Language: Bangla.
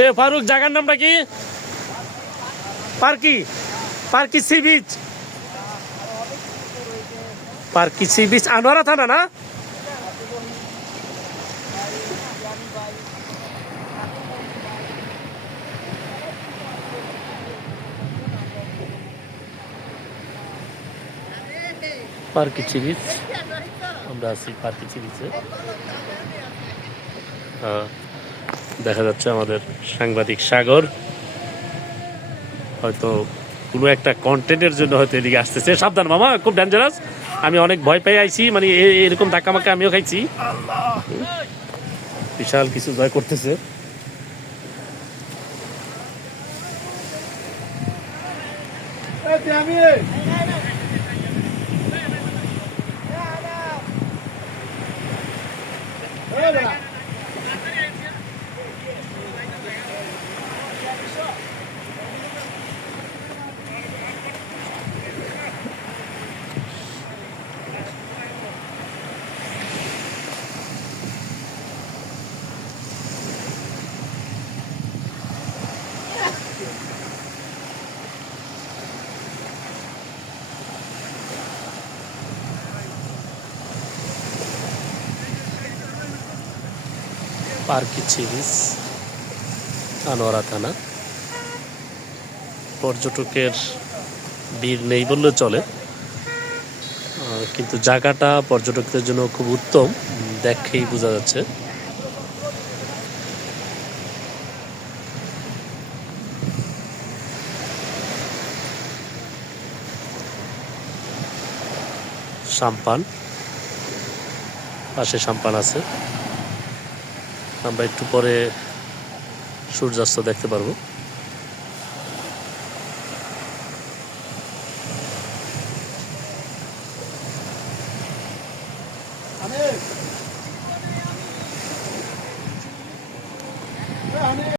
এ ফারুক, জায়গার নামটা কি? Parki. Parki sea beach. Parki sea beach, Anwara থানা না? Parki sea beach. আমরা আছি পার্কি সি বিচে হ্যাঁ দেখা যাচ্ছে আমাদের সাংবাদিক সাগর। হয়তো কোনো একটা কন্টেন্টের জন্য হয়তো এদিকে আসতেছে। সাবধান মামা, খুব ডেঞ্জারাস আমি অনেক ভয় পেয়ে আইছি মানে এরকম ধাক্কা মাক্কা আমিও খাইছি। বিশাল কিছু জয় করতেছে। পার্কি চিরিজ আনোয়ারা থানা। পর্যটকের ভিড় নেই বললে চলে। কিন্তু জায়গাটা পর্যটকদের জন্য খুব উত্তম, দেখেই বোঝা যাচ্ছে। সাম্পান পাশে সাম্পান আছে। আমরা একটু পরে সূর্যাস্ত দেখতে পারব।